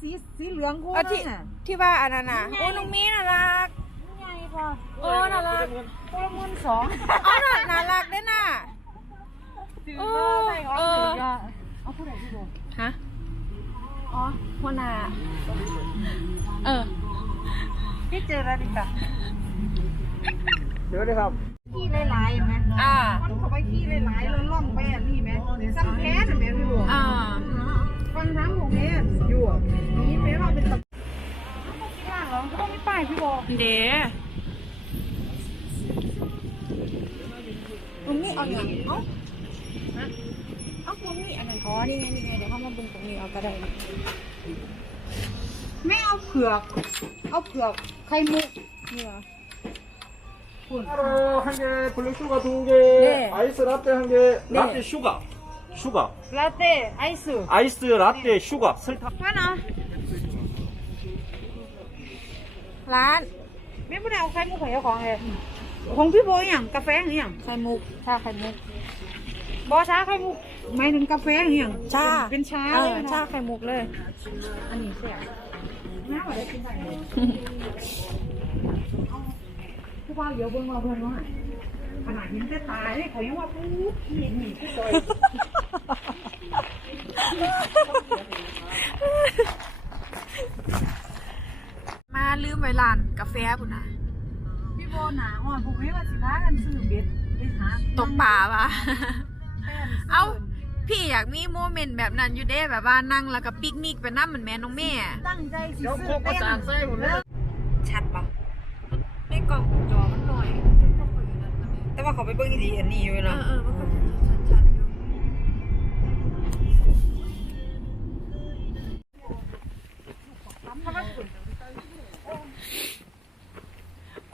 สีสีเหลืองคู่เอานั่ที่นน่ะ ที่ว่าอันนั้นน่ะ โอ้น้องมีน่ารัก ใหญ่พอโอ้น่ารักตัวละหมื่นสองอ๋อน่าน่ารักด้วยน่ะถือเอว่าอใส่ของเออถือยาเอาผู้ใดที่บอกฮะ อ๋อหัวหน้าเออ พี่เจอแล้วดิจ้ะเดี๋ยวเลยครับ ขี้หลายๆเห็นไหมอ่ามันเข้าไปขี้หลายๆแล้วล่องไปอันนี้ไหมซ้ำแพ้น่ะแม่พี่บอกอ่า ฟังทั้งของแม่อยู่อ่ะนี่แม่ว่าเป็นตะข้างเหรอต้องมีป้ายพี่บอก เด๋ ตรงนี้เอาอย่างเอ้า เอาตรงนี้อันนั้นอ๋อนี่ไงนี่ไงเดี๋ยวเขามาบึงตรงนี้เอาก็ได้ ไม่เอาเผือก เอาเผือกไข่มุก นี่เหรอ 하루 한 개, 블랙 슈가 두 개, 네. 아이스 라떼 한 개, 네. 라떼 슈가, 슈가, ลาเต้ไอซ์ 아이스 라떼 슈가, 설탕. ว่าเนาะ ร้าน ไม่ไม่ได้เอาไข่มุกไข่เอาของเลยของพี่โบอหย่างกาแฟอหย่าง ไข่มุกชาไข่มุก บอชาไข่มุกหมายถึงกาแฟอหย่าง ชา เป็นชา เอ เล อย นะ ชาไข่มุกเลย อันนี้แซ่บน้าว่าได้กินได้เลยผู้ว่าเดี๋ยวเบิ่งเราเพิ่นว่าขนาดเห็นแต่ตายเขายังว่าปุ๊บเห็นหนีที่ซอย มาลืมไว้ร้านกาแฟปุ่นนะพี่โบหนาอ่อนผมไม่ว่าสิพากันซื้อเบ็ดไปหาตกป่าปะแป้นเอ้า พี่อยากมีโมเมนต์แบบนั้นอยู่เด้แบบว่านั่งแล้วก็ปิกนิกไปนั่เหมือนแม่น้องแม่ ตั้งใจสิเดี๋ยวซื้โคอกก็เต้นสากไส้หมดเลยชัดปะในกล่องจอมันหน่อย แต่ว่าเขาไปเบิ้งดีๆเห็นนี่อยู่เอเนาะอเออมันก็จะ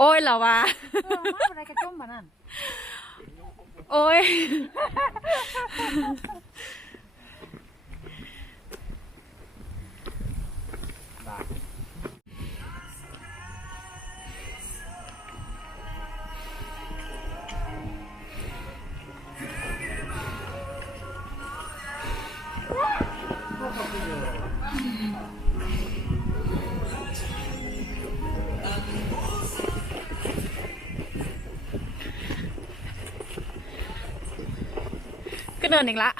อ้ยเหรอวะเออมาอะไรกระจุ่มมานั่น โอ้ย ก็เดินอีกละ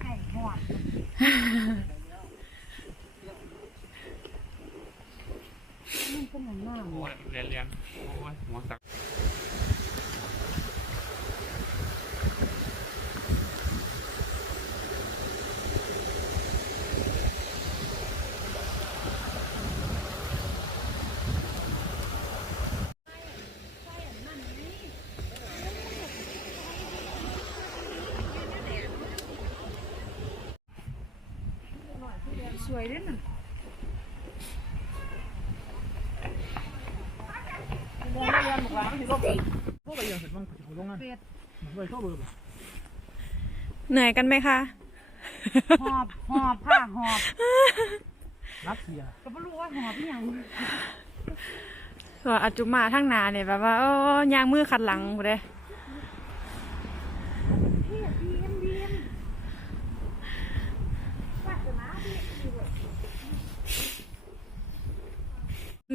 ไข่หอด เรียนเรียนโอ้ยหัวสัก สวยด้วยน่ะ เหนื่อยกันไหมคะ หอบหอบผ้าหอบรัสเซียก็ไม่รู้ว่าหอบที่ยังส่วนอาจุมาทั้งหนาเนี่ยแบบว่าโอ้ยางมือขัดหลังหมดเลย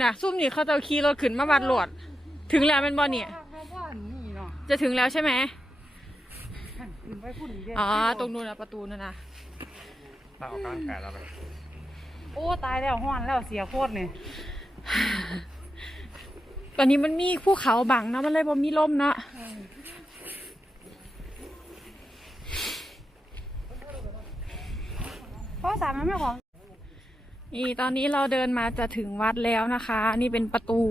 น่ะซุ่มนี่เขาจะเอาขี่รถขึ้นมาบัดหลวด ถึงแล้วเป็นบอเนี่ยเพราะว่านี่เนาะจะถึงแล้วใช่ไหมท่าน ขึ้นไปพุ่นเด้อ๋อตรงนู้นนะประตูนั่นนะถ้าออกกำลังกายแล้วไปโอ้ตายแล้วห้อนแล้วเสียโคตรเนี่ยตอนนี้มันมีภูเขาบังเนาะมันเลยบ่มีลมเนาะเพราะสามมันไม่ของนี่ตอนนี้เราเดินมาจะถึงวัดแล้วนะคะ นี่เป็นประตู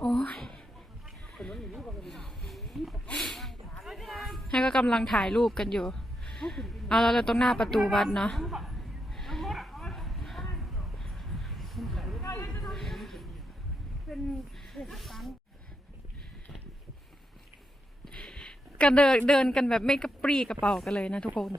โอ้ย ให้ก็กำลังถ่ายรูปกันอยู่ เอาแล้วเราตรงหน้าประตูวัดเนาะกันเทศกาลก็เดินเดินกันแบบไม่กระปรี้กระเป๋ากันเลยนะทุกคน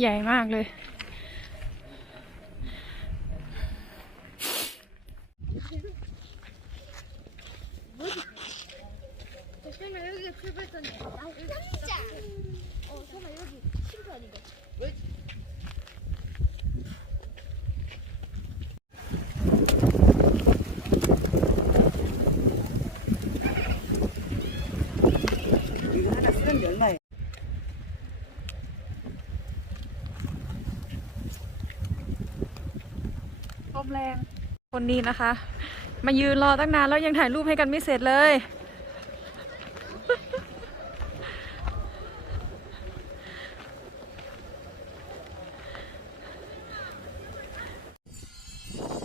ใหญ่มากเลย ล มแรง คนนี้นะคะ มายืนรอตั้งนานแล้วยังถ่ายรูปให้กันไม่เสร็จเลย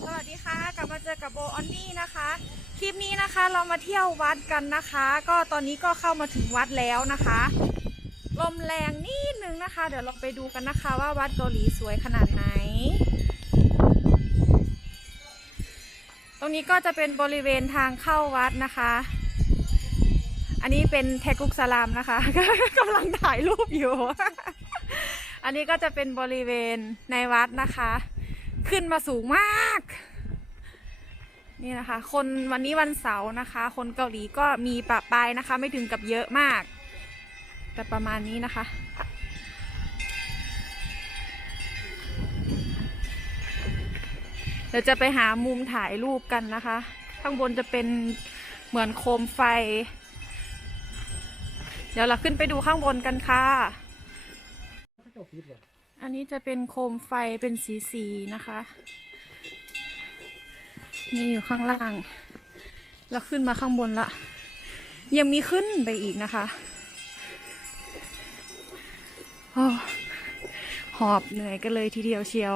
สวัสดีค่ะกลับมาเจอกับโบออนนี่นะคะ คลิปนี้นะคะเรามาเที่ยววัดกันนะคะ ก็ตอนนี้ก็เข้ามาถึงวัดแล้วนะคะ ลมแรงนิดนึงนะคะ เดี๋ยวเราไปดูกันนะคะว่าวัดเกาหลีสวยขนาดไหน ตรงนี้ก็จะเป็นบริเวณทางเข้าวัดนะคะ อันนี้เป็นแทกุกสลามนะคะกำลังถ่ายรูปอยู่ อันนี้ก็จะเป็นบริเวณในวัดนะคะ ขึ้นมาสูงมาก นี่นะคะ คนวันนี้วันเสาร์นะคะ คนเกาหลีก็มีปะปายนะคะ ไม่ถึงกับเยอะมาก แต่ประมาณนี้นะคะ เดี๋ยวจะไปหามุมถ่ายรูปกันนะคะ ข้างบนจะเป็นเหมือนโคมไฟ เดี๋ยวเราขึ้นไปดูข้างบนกันค่ะ อันนี้จะเป็นโคมไฟเป็นสีสีนะคะ นี่อยู่ข้างล่างแล้วขึ้นมาข้างบนละ ยังมีขึ้นไปอีกนะคะอหอบเหนื่อยกันเลยทีเดียวเชียว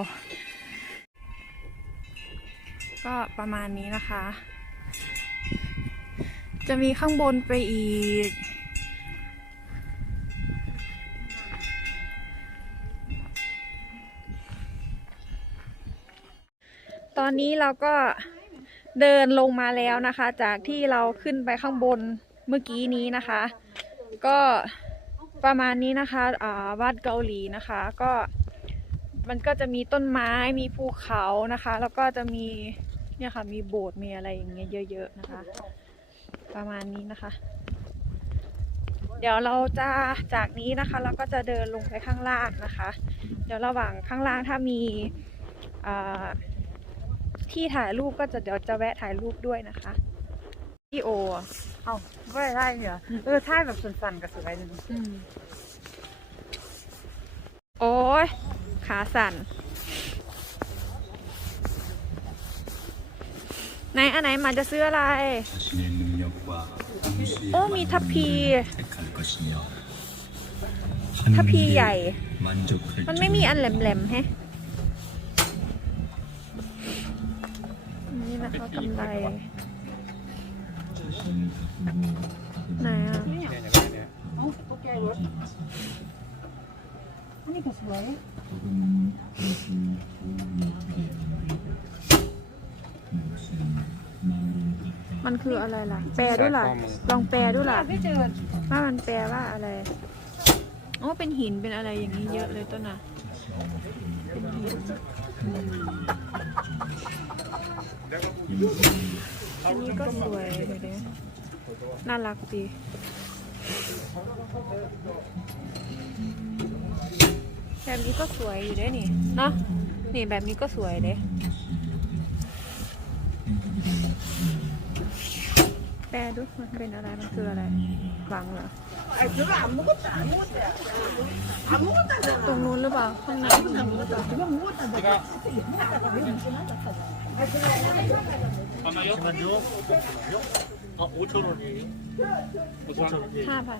ก็ประมาณนี้นะคะ จะมีข้างบนไปอีก ตอนนี้เราก็เดินลงมาแล้วนะคะ จากที่เราขึ้นไปข้างบนเมื่อกี้นี้นะคะ ก็ประมาณนี้นะคะอ่าวัดเกาหลีนะคะก็มันก็จะมีต้นไม้มีภูเขานะคะ แล้วก็จะมี เนี่ยค่ะ มีโบสถ์มีอะไรอย่างเงี้ยเยอะๆนะคะ ประมาณนี้นะคะ เดี๋ยวเราจะจากนี้นะคะเราก็จะเดินลงไปข้างล่างนะคะ เดี๋ยวระหว่างข้างล่างถ้ามีอ่าที่ถ่ายรูปก็จะเดี๋ยวจะแวะถ่ายรูปด้วยนะคะพี่โออะเอ้าไม่ได้เหรอเออท่ายแบบสั่นๆกับสวยเลยโอ้ยขาสั่น ไหนอันไหนหมาจะซื้ออะไร โอ้มีทัพพี ทัพพีใหญ่ มันไม่มีอันแหลมๆแฮะนี่นะคะกำไรไหนอะอันนี้ก็สวย คืออะไรล่ะ แปลด้วยล่ะ ลองแปลด้วยล่ะ ไม่เจอว่ามันแปลว่าอะไร อ๋อ เป็นหิน เป็นอะไรอย่างนี้เยอะเลยต้นน่ะ เป็นหินอันนี้ก็สวยเลยเด้น่ารักดี แบบนี้ก็สวยอยู่เด้นี่ เนาะ นี่แบบนี้ก็สวยเด้แป แลดูมันเป็นอะไรมันคืออะไรฟังเหรอตรงนู้นหรือเปล่าห้องน้ำห้าพัน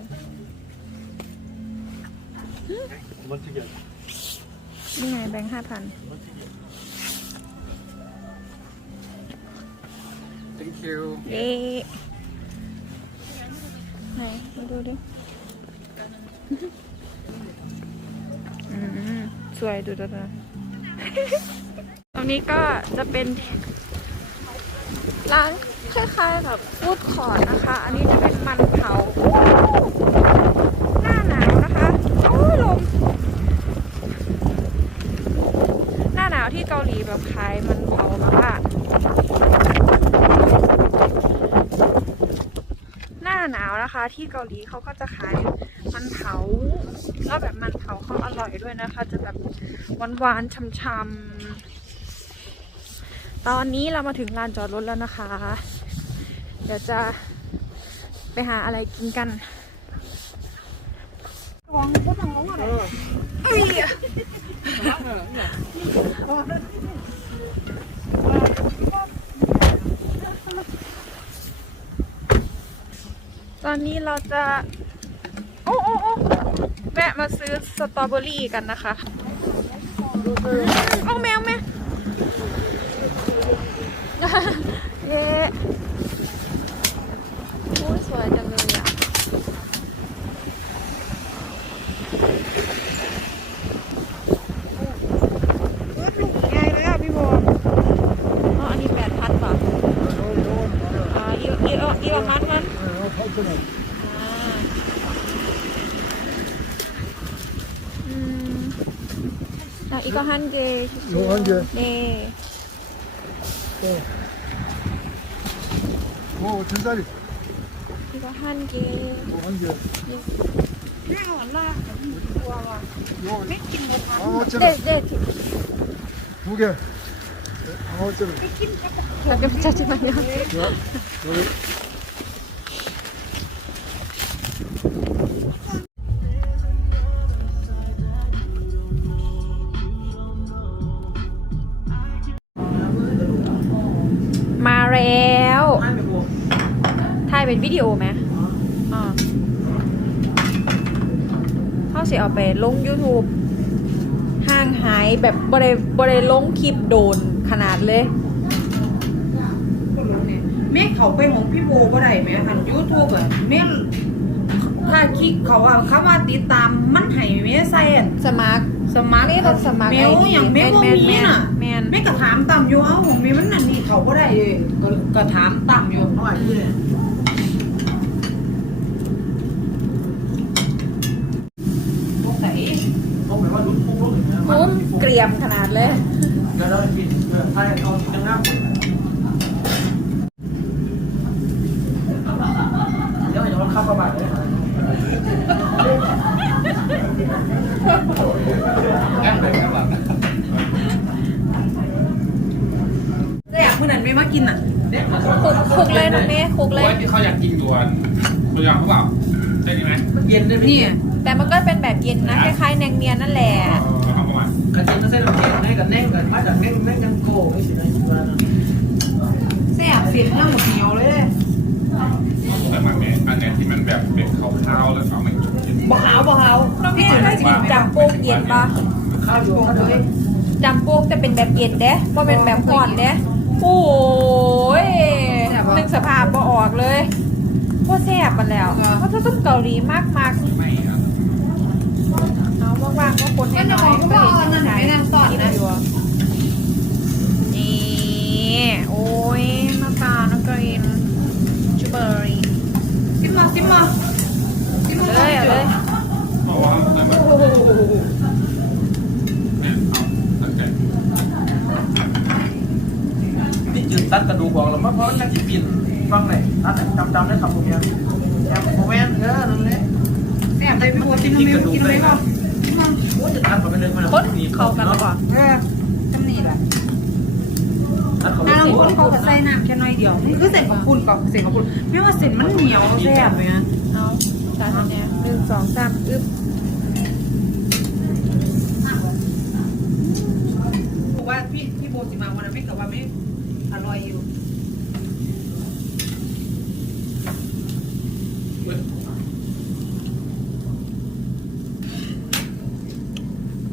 นี่ไงแบงค์ห้าพัน Thank you. เย้ ไหนมาดูดิอืมสวยดูดูดูตรงนี้ก็จะเป็นร้านคล้ายๆแบบฟูดคอร์ทนะคะ อันนี้จะเป็นมันเผาโอ้หน้าหนาวนะคะ โอ้ยลม ที่เกาหลีเขาก็จะขายมันเผาแล้วแบบมันเผาเขาอร่อยด้วยนะคะ จะแบบหวานๆช่ำๆตอนนี้เรามาถึงลานจอดรถแล้วนะคะ เดี๋ยวจะไปหาอะไรกินกันวางพุทธังลงอะไร ตอนนี้เราจะ โอ้โอ้โอ้แวะมาซื้อสตรอเบอรี่กันนะคะอืมเอาแมวแมว 이거 한 개. 주세요. 이거 한 개? 네. 어. 어, 천짜리. 이거 한 개. 이거 한 개. 그냥 올라. 와, 와. 이거 맥힌 거 봐. 아, 어쩌면. 네, 네. 두 개. 아, 어쩌면. 맥힌 거 잠깐만, 잠시만요. 여기. ถ่ายเป็นวิดีโอไหมอ่าเขาสิเอาไปลง YouTube ห่างหายแบบบริบริลงคลิปโดนขนาดเลยก็รู้เนี่ยแม่เขาไปของพี่โบก็ได้ไหมหันยูทูบอะแม่ถ้าคลิกเขาอะเขามาติดตามมันให้แม่ใส่อันสมัคร สมัครนี่ต้องสมัครแมว ID อย่างแมวบ่แม่นมีน่ะแม่นแม่ก็ถามต่ำอยู่เอ้าของแม่มันนั่นนี่เขาก็ได้เลยก็ก็ถามต่ำอยู่หน่อยพวกไหน มุ้มเกรียมขนาดเลยแต่อยากมื่อนั้นไม่มากินอะคุกคุกเลยน้องเมย์คุกเลยโอ้ยที่เขาอยากกินด่วนตัวอย่างเขาเปล่าได้ดีไหมนี่ แต่มันก็เป็นแบบเย็นนะคล้ายๆแนงเมียนนั่นแหละเออเอาประมาณกระเทียมก็ใส่น้ำแข็งให้กับแน่งกันมาจากแน่งแน่งกันโก้ไม่ใช่ไหมว่านะแซ่บเสียงหน้าหมดเหนียวเลยแต่มันเนี่ยอันเนี้ยที่มันแบบเป็นขาวๆแล้วเอามาจุ่มกินบ่ขาวบ่ขาวน้องเมย์เคยกินจำโป้งเย็นปะข้าวอยู่ข้าวเลยจำโป้งจะเป็นแบบเย็นเด้ว่าเป็นแบบก่อนเด้โอ้ยนึกสภาพบ่ออกเลยโคตรแซ่บมันแล้วเขาจะต้มเกาหลีมากมากไม่อะๆเอา ว่างๆก็คนให้น้อยก็เห็นที่ใช้กินอยู่ นี่ โอ้ยหน้าตาน้องกรีนชูเบอร์รี่ซิมมาซิมมาซิมมาเลยเอาเลยเพราว่ามันแบบเนี่ยเอาตั้งแต่นี่จืดตัดกระดูกบอกแล้วเพราะมันจะปิ่นฟังไหนตัดจำจำได้ครับผมเนี่ยแอมโมเมนต์เออนั่นแหละแซ่บได้พี่โบกินน้ำมิวกินอะไรก็ซิมมา โอ้จะตัดผมไปเลยมันคนเข้ากันแล้วก่อนเออทำนี่แหละตัดเขาถ้าไม่เราสิคนเขาก็ใส่น้ำแค่น้อยเดียวมันคือเส้นของคุณกับเส้นของคุณไม่ว่าเส้นมันเหนียวแซ่บเลยนะเอาจานนี้หนึ่งสองสามอึ๊บ บอกว่าพี่พี่โบสิมาวันนั้นไม่กับว่าไม่อร่อยอยู่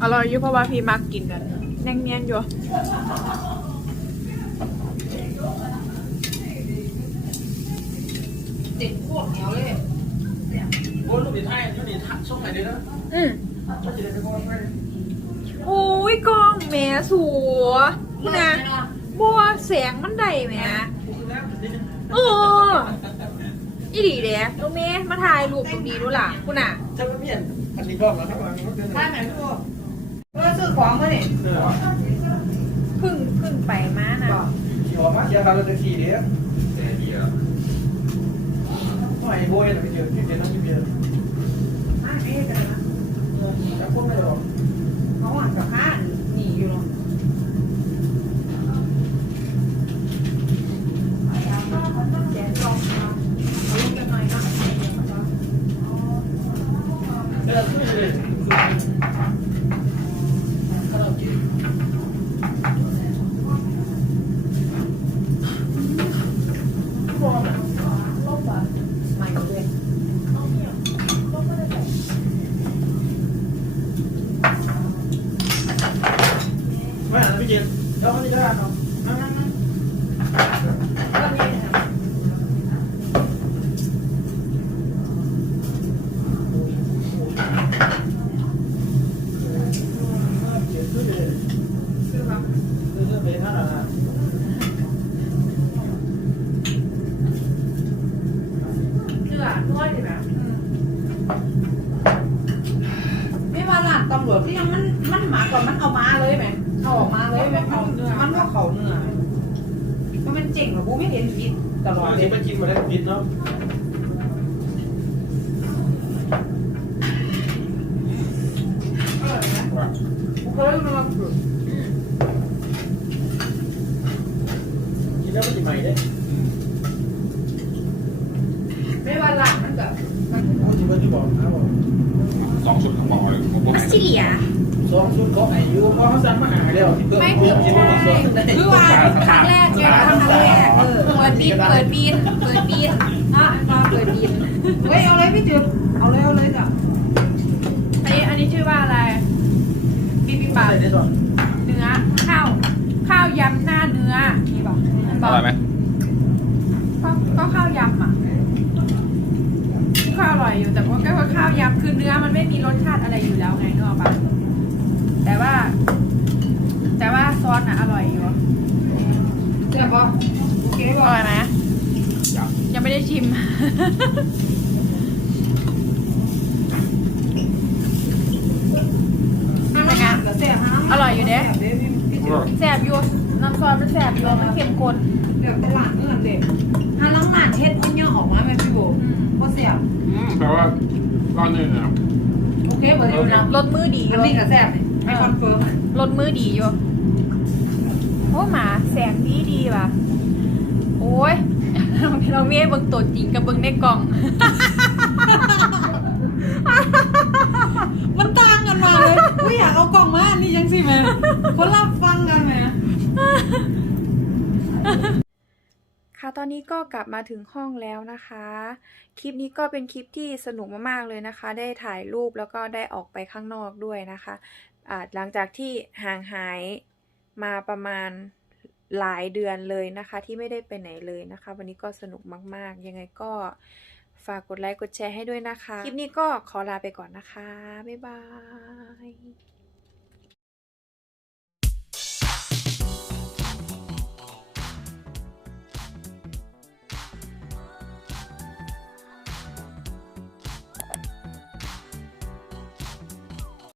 อร่อยอยู่เพราะว่าพี่มักกินกันแนงเนียนอยู่เส้นโคตรเหนียวเลยโอ้ลูกดีไทยลูกดีทักช่องไหนดีนะอืมก็จะได้ไปก่อนไปโอ้ยกล้องแหม่สัวคุณนะบัวแสงมันได้แหม่เอออีดีเด้ลูกเมย์มาถ่ายรูปตรงนี้ดูล่ะคุณน่ะจะไม่เปลี่ยนอันนี้ก็แล้วทั้งวันก็เดินถ้าไหนพี่โบ เออซื้อของมาเนี่ยเออเพึ่งเพึ่งไปมานะขี่ออกมาเสียการเราจะขี่เดียวแต่ดีแล้วหน่อยม่โบยนะพี่เจอพี่เจอน้องพี่เจออะเอ๊ะกันนะจะพูดไม่หรอกเขาอะกับข้าหนีอยู่หรอกแจกซองเอาเอาลงกันหน่อยนะ เออขึ้นเลยคาราโอเกะพร้อมนะ ใหม่เลย ไม่อ่านพี่เจนเดี๋ยวเขาจะได้เอานั่งนั่งนั่ง ก็นี่นะ ขึ้นเลย คือแบบ ขึ้นเลยนั่นแหละ เสื้อนวดใช่ไหมไม่ว่าหลาน ตำรวจที่ยังมันมันหมากกว่ามันเอามาเลยไหมเอาออกมาเลยไหมเอามันว่าเขาเหนื่อยมันเป็นเจ๋งเหรอกูไม่เห็นคิดตลอดเลที่ยไปกินมาแล้วกินเนาะกูก็เลยมาฝึกกินแล้วมันจะใหม่เด้ไบินเปิดบินเปิดบินอะมาเปิดบินเฮ้ยเอาเลยพี่จืดเอาเลยเอาเลยจ้ะอันนี้อันนี้ชื่อว่าอะไรบิบิมบับใส่ได้ส่วนเนื้อข้าวข้าวยำหน้าเนื้อนี่บอกมันบออกร่อยไหมก็ก็ข้าวยำอะก็อร่อยอยู่แต่ว่าก็ว่าข้าวยำคือเนื้อมันไม่มีรสชาติอะไรอยู่แล้วไงนึกออกปะแต่ว่า แต่ว่าซอสอะอร่อยอยู่ เจ็บปะโอเคอปะร่อยไหมยังไม่ได้ชิมห้ามงานกับแซ่บห้ามอร่อยอยู่เด้แซ่บเด้พี่พี่จืดแสบอยู่น้ำซอสมันแสบอยู่มันเข้มข้นเดี๋ยวตลาดเงื่อนเด็กถ้าล้างหมันเฮ็ดมันย่อออกมาไหมพี่โบอืมก็แซ่บอืมแปลว่าก้อนนี้นะโอเคเบอร์อยู่นะรสมือดีอมันยู่มีกับแซ่บเนี่ยให้คอนเฟิร์มอะรสมือดีอยู่โอ้หมาแสงดีดีว่ะโอ้ยเราเมียเบิ่งตัวจริงกับเบิ่งในกล่อง มันต่างกันมาเลยไม่อยากเอากล่องมาอันนี้ยังสิแม่คนรับฟังกันไหมค่ะตอนนี้ก็กลับมาถึงห้องแล้วนะคะ คลิปนี้ก็เป็นคลิปที่สนุกมากๆเลยนะคะ ได้ถ่ายรูปแล้วก็ได้ออกไปข้างนอกด้วยนะคะอ่าหลังจากที่ห่างหายมาประมาณ หลายเดือนเลยนะคะ ที่ไม่ได้ไปไหนเลยนะคะ วันนี้ก็สนุกมาก ๆ ยังไงก็ฝากกดไลค์กดแชร์ให้ด้วยนะคะ คลิปนี้ก็ขอลาไปก่อนนะคะ บ๊ายบาย